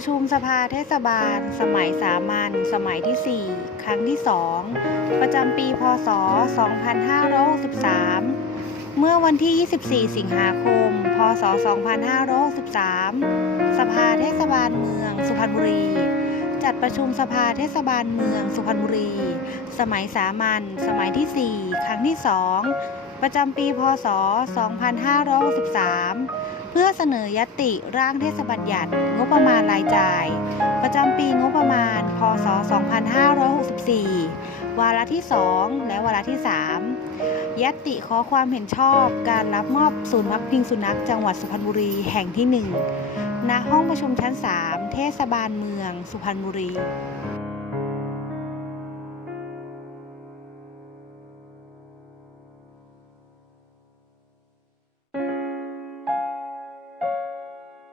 ประชุมสภาเทศบาล สมัยสามัญสมัยที่ 4 ครั้งที่ 2 ประจำปี พศ 2563 เมื่อวันที่ 24 สิงหาคม พศ 2563 สภาเทศบาลเมืองสุพรรณบุรี จัดประชุมสภาเทศบาลเมืองสุพรรณบุรี สมัยสามัญสมัยที่ 4 ครั้งที่ 2 ประจำปี พศ 2563 เพื่อเสนอยติร่างเทศบัญญัติงบประมาณรายจ่าย ประจำปีงบประมาณ พศ 2564 วาระที่ 2 และวาระที่ 3ยตติขอความเห็นชอบการรับมอบศูนย์พักพิงสุนัขจังหวัดสุพรรณบุรีแห่งที่ 1 ณ ห้องประชุมชั้น 3 เทศบาลเมืองสุพรรณบุรี